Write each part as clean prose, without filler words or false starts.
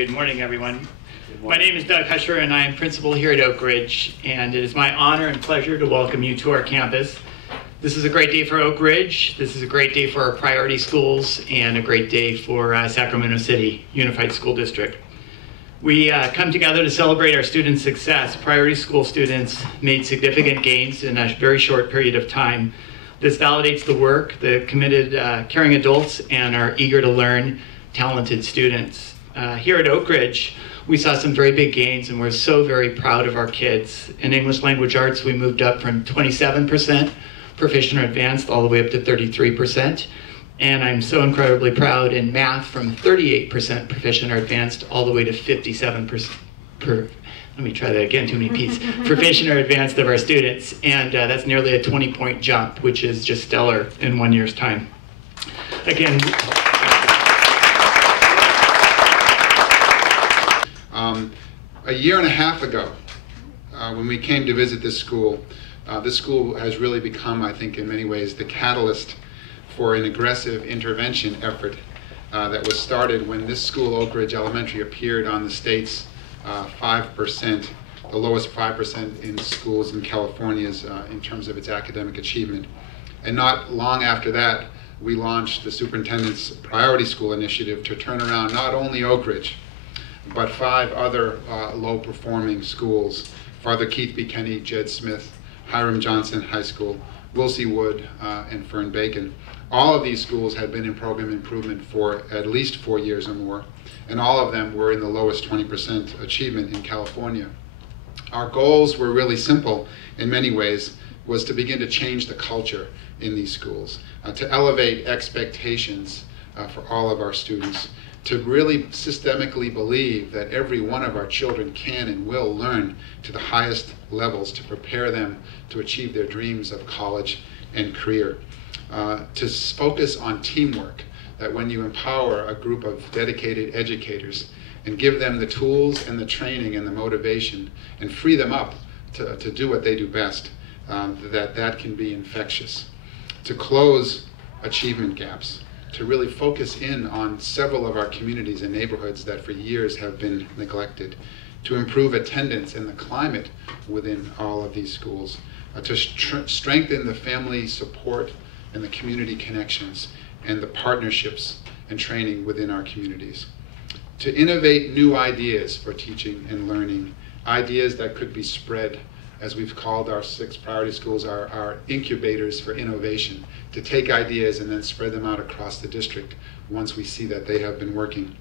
Good morning, everyone. My name is Doug Husher, and I am principal here at Oak Ridge, and it is my honor and pleasure to welcome you to our campus. This is a great day for Oak Ridge. This is a great day for our priority schools and a great day for Sacramento City Unified School District. We come together to celebrate our students' success. Priority school students made significant gains in a very short period of time. This validates the work, the committed, caring adults, and our eager to learn, talented students. Here at Oak Ridge, we saw some very big gains, and we're so very proud of our kids. In English Language Arts, we moved up from 27% proficient or advanced all the way up to 33%. And I'm so incredibly proud in math from 38% proficient or advanced all the way to 57%. Let me try that again, too many P's. Proficient or advanced of our students. And that's nearly a 20-point jump, which is just stellar in 1 year's time. Again, a year and a half ago, when we came to visit this school has really become, I think, in many ways, the catalyst for an aggressive intervention effort that was started when this school, Oak Ridge Elementary, appeared on the state's 5%, the lowest 5% in schools in California's in terms of its academic achievement. And not long after that, we launched the Superintendent's Priority School Initiative to turn around not only Oak Ridge, but 5 other low-performing schools: Father Keith B. Kenny, Jed Smith, Hiram Johnson High School, Wilsey Wood, and Fern Bacon. All of these schools had been in program improvement for at least 4 years or more, and all of them were in the lowest 20% achievement in California. Our goals were really simple in many ways, was to begin to change the culture in these schools, to elevate expectations for all of our students, to really systemically believe that every one of our children can and will learn to the highest levels to prepare them to achieve their dreams of college and career. To focus on teamwork, that when you empower a group of dedicated educators and give them the tools and the training and the motivation and free them up to do what they do best, that can be infectious. To close achievement gaps, to really focus in on several of our communities and neighborhoods that for years have been neglected, to improve attendance and the climate within all of these schools, to strengthen the family support and the community connections and the partnerships and training within our communities, to innovate new ideas for teaching and learning, ideas that could be spread, as we've called our 6 priority schools, our incubators for innovation, to take ideas and then spread them out across the district once we see that they have been working,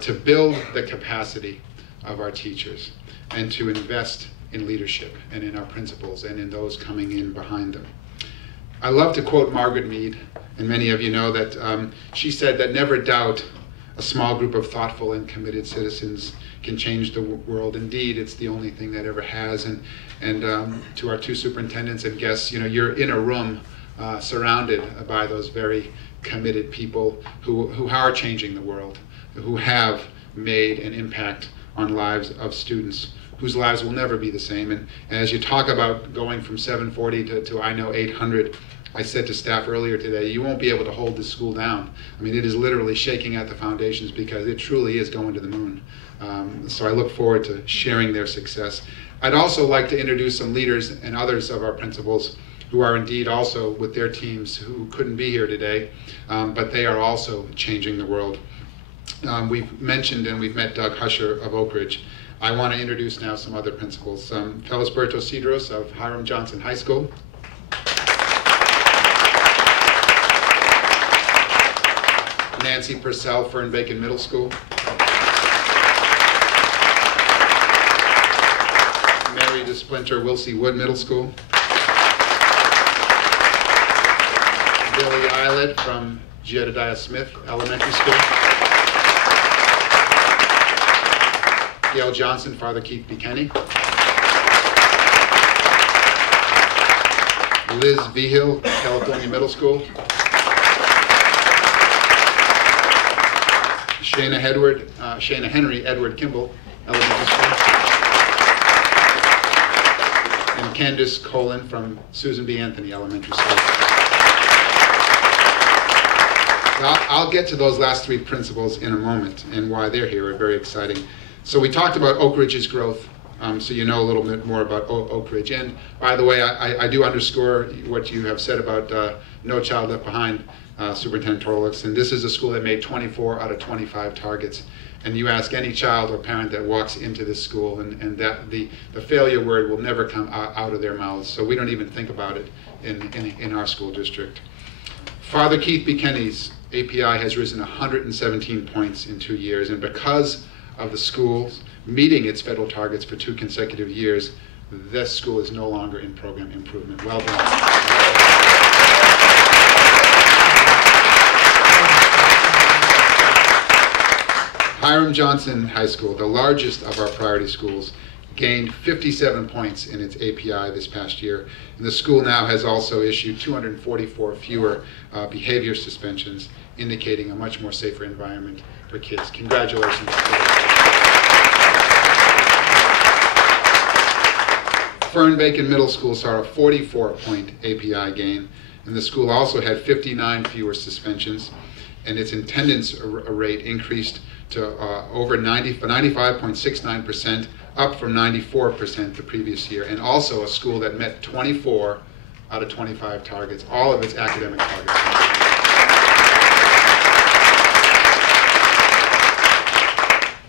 to build the capacity of our teachers, and to invest in leadership and in our principals and in those coming in behind them. I love to quote Margaret Mead, and many of you know that she said that never doubt a small group of thoughtful and committed citizens can change the world. Indeed, it's the only thing that ever has. And to our 2 superintendents and guests, you know, you're in a room surrounded by those very committed people who are changing the world, who have made an impact on lives of students whose lives will never be the same. And as you talk about going from 740 to I know 800, I said to staff earlier today, you won't be able to hold this school down. I mean, it is literally shaking at the foundations because it truly is going to the moon. So I look forward to sharing their success. I'd also like to introduce some leaders and others of our principals who are indeed also with their teams who couldn't be here today, but they are also changing the world. We've mentioned and we've met Doug Husher of Oak Ridge. I want to introduce now some other principals. Felisberto Cedros of Hiram Johnson High School. Nancy Purcell, Fern Bacon Middle School. Mary DeSplinter, Wilsey Wood Middle School. Billy Eilert from Jedediah Smith Elementary School. Gail Johnson, Father Keith B. Kenny. Liz Vigil, California Middle School. Shana Henry Edward Kimball Elementary School. And Candace Colin from Susan B. Anthony Elementary School. I'll get to those last three principles in a moment and why they're here are very exciting. So we talked about Oak Ridge's growth, so you know a little bit more about Oak Ridge. And by the way, I do underscore what you have said about No Child Left Behind, Superintendent Torlux. And this is a school that made 24 out of 25 targets. And you ask any child or parent that walks into this school, and that the failure word will never come out of their mouths. So we don't even think about it in our school district. Father Keith Buchanan's API has risen 117 points in 2 years, and because of the schools meeting its federal targets for 2 consecutive years, this school is no longer in program improvement. Well done. Hiram Johnson High School, the largest of our priority schools, gained 57 points in its API this past year. And the school now has also issued 244 fewer behavior suspensions, indicating a much more safer environment for kids. Congratulations. Fern Bacon Middle School saw a 44-point API gain, and the school also had 59 fewer suspensions, and its attendance rate increased to over 95.69%, up from 94% the previous year, and also a school that met 24 out of 25 targets, all of its academic targets.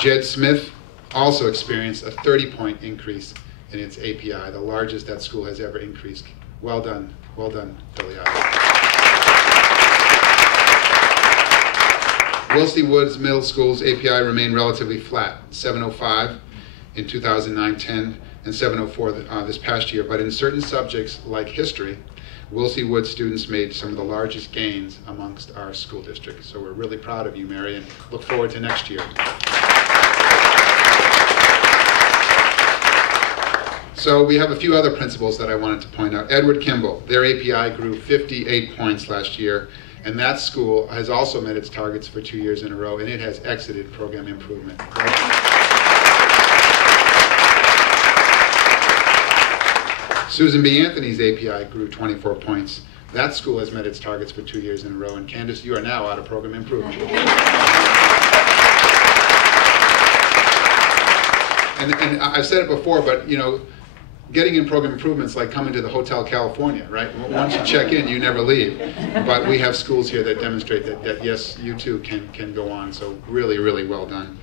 Jed Smith also experienced a 30-point increase in its API, the largest that school has ever increased. Well done, Philly. Wilsey Woods Middle School's API remained relatively flat, 705 in 2009-10 and 704 this past year. But in certain subjects like history, Wilsey Woods students made some of the largest gains amongst our school district. So we're really proud of you, Mary, and look forward to next year. So we have a few other principles that I wanted to point out. Edward Kimball, their API grew 58 points last year. And that school has also met its targets for 2 years in a row, and it has exited program improvement. Susan B. Anthony's API grew 24 points. That school has met its targets for 2 years in a row, and Candace, you are now out of program improvement. And I've said it before, but you know, getting in program improvements like coming to the Hotel California, right? Once you check in, you never leave. But we have schools here that demonstrate that yes, you too can go on. So really, really well done.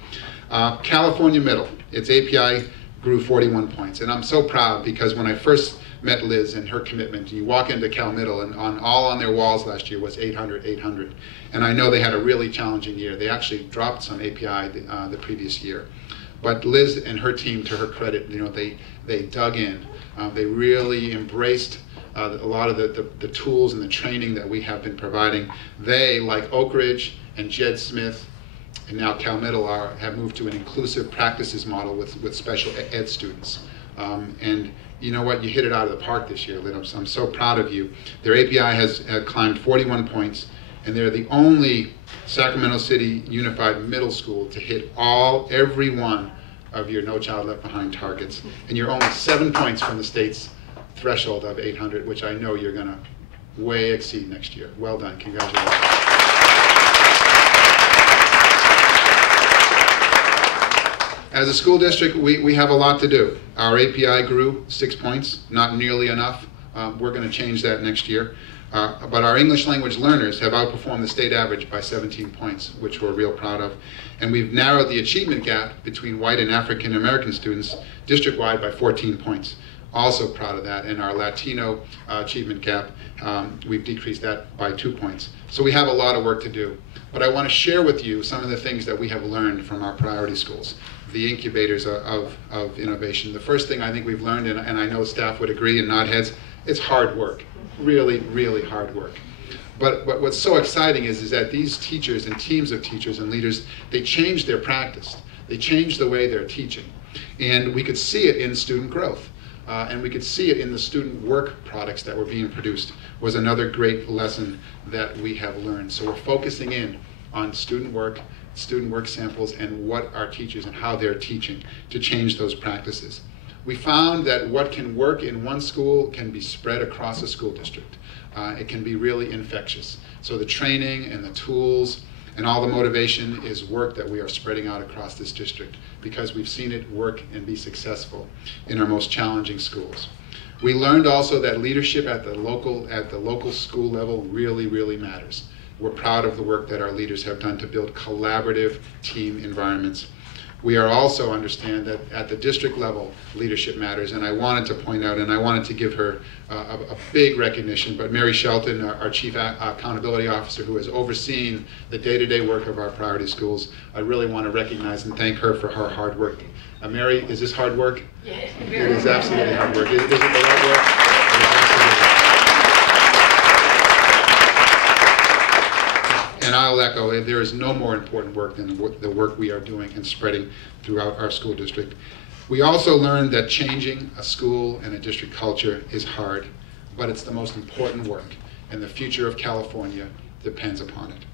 California Middle, its API grew 41 points. And I'm so proud because when I first met Liz and her commitment, you walk into Cal Middle and on their walls last year was 800, 800. And I know they had a really challenging year. They actually dropped some API the previous year. But Liz and her team, to her credit, you know, they dug in. They really embraced a lot of the tools and the training that we have been providing. They, like Oak Ridge and Jed Smith, and now Cal Middle, have moved to an inclusive practices model with special ed students. And you know what? You hit it out of the park this year, Lynn. I'm so proud of you. Their API has climbed 41 points, and they're the only Sacramento City Unified Middle School to hit every one of your No Child Left Behind targets. And you're only 7 points from the state's threshold of 800, which I know you're going to way exceed next year. Well done. Congratulations. As a school district, we have a lot to do. Our API grew 6 points, not nearly enough. We're going to change that next year. But our English language learners have outperformed the state average by 17 points, which we're real proud of. And we've narrowed the achievement gap between white and African American students district-wide by 14 points. Also proud of that. And our Latino achievement gap, we've decreased that by 2 points. So we have a lot of work to do. But I want to share with you some of the things that we have learned from our priority schools, the incubators of innovation. The first thing I think we've learned, and I know staff would agree and nod heads, it's hard work. Really, really hard work. But what's so exciting is that these teachers and teams of teachers and leaders, they change their practice. They change the way they're teaching. And we could see it in student growth. And we could see it in the student work products that were being produced, was another great lesson that we have learned. So we're focusing in on student work samples, and what our teachers and how they're teaching to change those practices. We found that what can work in one school can be spread across a school district. It can be really infectious. So the training and the tools and all the motivation is work that we are spreading out across this district because we've seen it work and be successful in our most challenging schools. We learned also that leadership at the local school level really, really matters. We're proud of the work that our leaders have done to build collaborative team environments. We are also understand that at the district level, leadership matters, and I wanted to point out, and I wanted to give her a big recognition, but Mary Shelton, our Chief Accountability Officer, who has overseen the day-to-day work of our priority schools, I really want to recognize and thank her for her hard work. Mary, is this hard work? Yes. It is absolutely hard work. Is it the right work? It is absolutely. And I'll echo, there is no more important work than the work we are doing and spreading throughout our school district. We also learned that changing a school and a district culture is hard, but it's the most important work, and the future of California depends upon it.